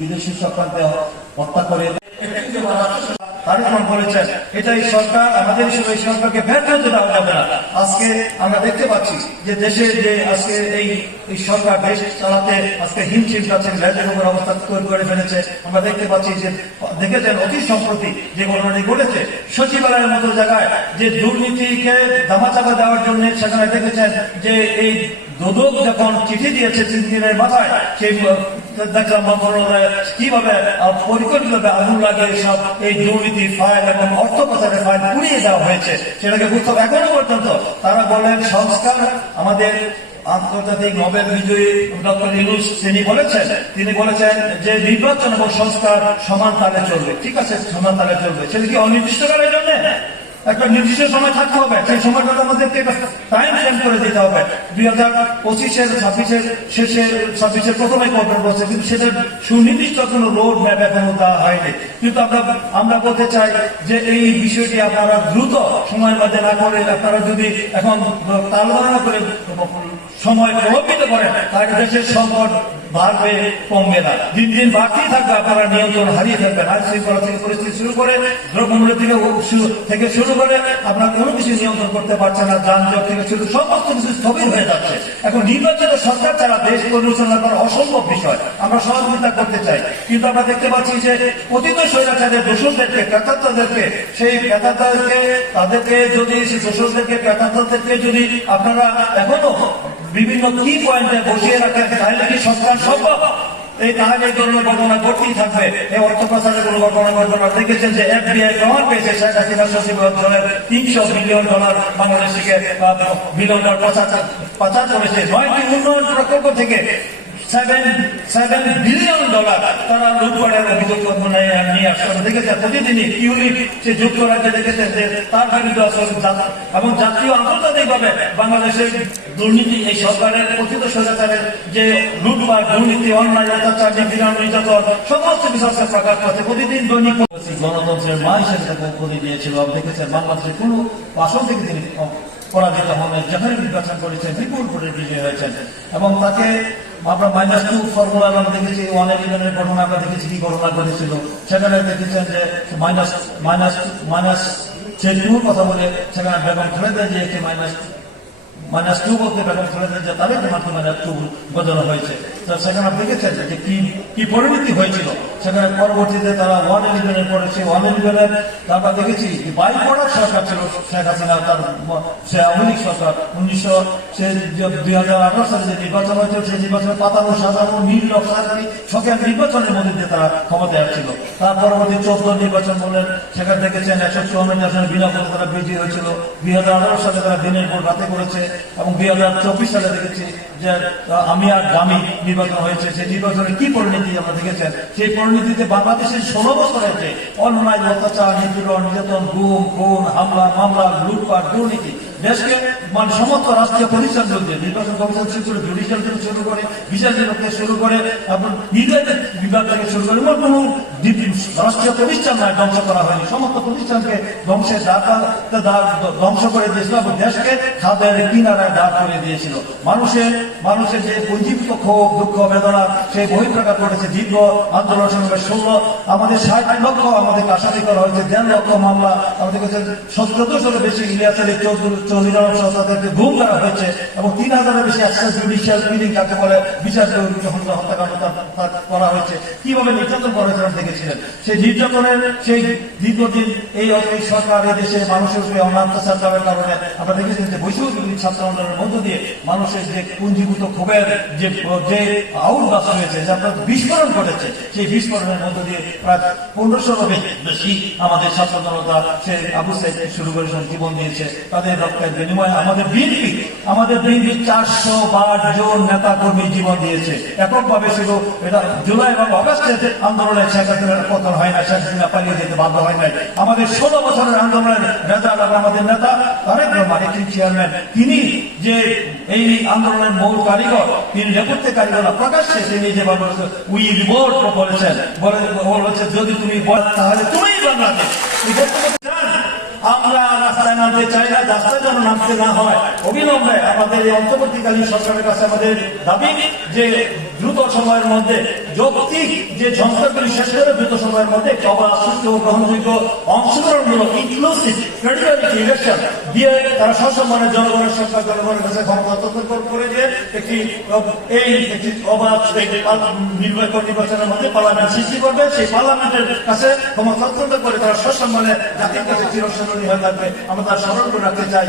বিদেশি সরকারকে হত্যা করে সরকার দেওয়া আমরা দেখতে পাচ্ছি যে করে দেখেছেন অতি সম্প্রতি যে ঘটনাটি ঘটেছে। সচিবালয়ের মতো জায়গায় যে দুর্নীতিকে দামাচাপা দেওয়ার জন্য সেখানে দেখেছেন যে এই দুদক যখন চিঠি দিয়েছে তিন দিনের মাথায়, সেই আমাদের আন্তর্জাতিক নোবেল বিজয়ী ডক্টর তিনি বলেছেন তিনি বলেছেন যে নির্বাচন এবং সংস্কার সমান তালে চলবে। ঠিক আছে, সমান তালে চলবে। সেটা কি অনির্দিষ্টকালের জন্য? একটা নির্দিষ্ট সময় থাকতে হবে। সেই সময়টা আমাদেরকে টাইম সুনির্দিষ্ট কোনো আমরা বলতে চাই যে এই বিষয়টি আপনারা দ্রুত সময়ের মধ্যে না করে আপনারা যদি এখন করে সময় প্রভাবিত তাহলে দেশের বাড়বে, কমবে না। দিন দিন বাড়তেই থাকবে, আপনারা নিয়ন্ত্রণ হারিয়ে শৃঙ্খলা থেকে পরিস্থিতি শুরু করে, দ্রব্যমূল্য থেকে থেকে শুরু করে আপনারা কোনো কিছু নিয়ন্ত্রণ করতে পারছেন না, যানজট থেকে শুরু সমস্ত কিছু স্থবির হয়ে যাচ্ছে। এখন নির্বাচিত সরকার ছাড়া দেশ পরিচালনা করা অসম্ভব বিষয়। আমরা সহযোগিতা করতে চাই। কিন্তু আমরা দেখতে পাচ্ছি যে অতীত স্বৈরাচারের দোষণদেরকে ক্রেতাদেরকে সেই ক্রেতাদেরকে, তাদেরকে যদি, সেই দোষণদেরকে ক্রেতাদেরকে যদি আপনারা এখনও বিভিন্ন কি পয়েন্টে বসিয়ে রাখেন, তাহলে কি সরকার সম্ভব? এই জাহাজের জন্য ঘটনা ঘটতেই থাকবে। এই অর্থ পাচারের কোনো ঘটনা ঘটনা দেখেছেন যে এফবিআই প্রমাণ পেয়েছে শেখ হাসিনা সচিব অঞ্চলের তিনশো মিলিয়ন ডলার বাংলাদেশকে বিলিয়ন ডলার পাচার পাচার করেছে। নয়টি উন্নয়ন প্রকল্প থেকে সেভেন সেভেন বিলিয়ন ডলার তারা লুটপাটের অভিযোগ মানে নিয়ে আসছে। দেখেছে প্রতিদিনই ইউনিট সে যুক্তরাজ্যে দেখেছে যে তার বিরুদ্ধে আসলে এবং জাতীয় আন্তর্জাতিক ভাবে বাংলাদেশের দুর্নীতি, এই সরকারের কথিত স্বৈরাচারের যে লুটপাট দুর্নীতি, অন্যায়, অত্যাচার, নিপীড়ন, নির্যাতন, সমস্ত বিষয়কে প্রকাশ করছে। প্রতিদিন দৈনিক গণতন্ত্রের মা হিসেবে উপাধি দিয়েছিল দেখেছেন বাংলাদেশের কোনো আসন থেকে তিনি পরাজিত হন। যেখানে নির্বাচন করেছেন, বিপুল ভোটে বিজয়ী হয়েছেন। এবং তাকে আমরা মাইনাস টু ফর্মুলা আমরা দেখেছি ওয়ান ইলেভেনের ঘটনা আমরা দেখেছি, কি ঘটনা ঘটেছিল। সেখানে দেখেছেন যে মাইনাস মাইনাস মাইনাস টুর কথা বলে সেখানে বেগম খালেদা যে একটি মাইনাস মাইনাস টু বলতে বেগম খালেদা যে তাদের মাত্র মাইনাস টু বোঝানো হয়েছে। তো সেখানে দেখেছেন যে কি কি পরিণতি হয়েছিল। সেখানে পরবর্তীতে তারা ওয়ান ইলেভেনের পড়েছে। ওয়ান ইলেভেনের আমরা দেখেছি বাই পড়ার সরকার ছিল শেখ হাসিনা, তার সে আওয়ামী সরকার। উনিশশো সে দুই হাজার আঠারো সালে যে নির্বাচন হয়েছিল সেই নির্বাচনে পাতানো সাজানো নীল নকশারি সরকার নির্বাচনের মধ্যে দিয়ে তারা ক্ষমতায় আসছিল। তার পরবর্তী চোদ্দ নির্বাচন বলেন, সেখানে দেখেছেন একশো চুয়ান্ন আসনে বিনা ভোটে তারা বিজয়ী হয়েছিল। দুই হাজার আঠারো সালে তারা দিনের ভোট রাতে করেছে এবং দুই হাজার চব্বিশ সালে দেখেছি যে আমি আর দামি নির্বাচন হয়েছে। সেই নির্বাচনে কি পরিণতি আমরা দেখেছেন? সেই পরিণতিতে বাংলাদেশের ষোলো বছর আছে। অন্যায়, অত্যাচার নিপীড়ন নির্যাতন, গুম, খুন, হামলা, মামলা, লুটপাট, দুর্নীতি। দেশকে মানে সমস্ত রাষ্ট্রীয় চলছে নির্বাচন কমিশন শুরু করে জুডিশিয়াল থেকে শুরু করে, বিচার বিভাগ থেকে শুরু করে আপনার নির্বাচন বিভাগ থেকে শুরু করে, এমন কোনো রাষ্ট্রীয় প্রতিষ্ঠান নয় ধ্বংস করা হয়নি। সমস্ত প্রতিষ্ঠানকে ধ্বংসের ডাকা ধ্বংস করে দিয়েছিল এবং দেশকে খাদের কিনারায় দাঁড় করে দিয়েছিল। মানুষের মানুষের যে পুঞ্জীভূত ক্ষোভ, দুঃখ, বেদনা, সেই বহিঃপ্রকাশ করেছে দীর্ঘ আন্দোলন সঙ্গে ষোলো, আমাদের ষাট লক্ষ আমাদের আসামি করা হয়েছে। দেড় লক্ষ মামলা, আমাদের কাছে সতেরোশোর বেশি ইলিয়াস আলী মানুষের আমরা দেখেছি যে বৈষম্য ছাত্র আন্দোলনের মধ্য দিয়ে মানুষের যে পুঞ্জীভূত ক্ষোভের যে যে আউটবাস হয়েছে যে আপনার বিস্ফোরণ ঘটেছে, সেই বিস্ফোরণের মধ্য দিয়ে প্রায় পনেরোশো বেশি আমাদের ছাত্র জনতা সে আবু শুরু করে জীবন দিয়েছে। তাদের বিনিময়ে আমাদের বিএনপি আমাদের বিএনপি চারশো জন নেতা কর্মী জীবন দিয়েছে এককভাবে শুধু এটা জুলাই এবং পতন হয় না, শেখ হাসিনা পালিয়ে যেতে বাধ্য হয় নাই আমাদের ষোলো বছরের আন্দোলনের আমাদের নেতা তারেক রহমান চেয়ারম্যান, তিনি যে এই আন্দোলনের মূল কারিগর, তিনি নেপথ্যে কারিগর প্রকাশ্যে তিনি যে উই রিভোল্ট বলেছেন, বলে বলেছে, যদি তুমি তাহলে তুমি বাংলাদেশ? আমরা নামতে চাই না রাস্তায় যেন নামতে না হয়। অবিলম্বে আমাদের এই অন্তর্বর্তীকালীন সরকারের কাছে আমাদের দাবি যে সময়ের মধ্যে, যৌক্তিক যে সংস্কারগুলি শেষ করে দ্রুত সময়ের মধ্যে একটি অবাধ গ্রহণযোগ্য অংশগ্রহণমূলক ইনক্লুসিভ ক্রেডিবিলিটি ইলেকশন দিয়ে তারা সসম্মানে জনগণের সরকার জনগণের কাছে ক্ষমতা হস্তান্তর করে দিয়ে একটি, এই একটি অবাধ নির্বাচন নির্বাচনের মধ্যে পার্লামেন্ট সৃষ্টি করবে। সেই পার্লামেন্টের কাছে ক্ষমতা হস্তান্তর করে তারা সসম্মানে জাতির কাছে চিরস্মরণীয় হয়ে থাকবে। আমরা তার স্মরণ করে রাখতে চাই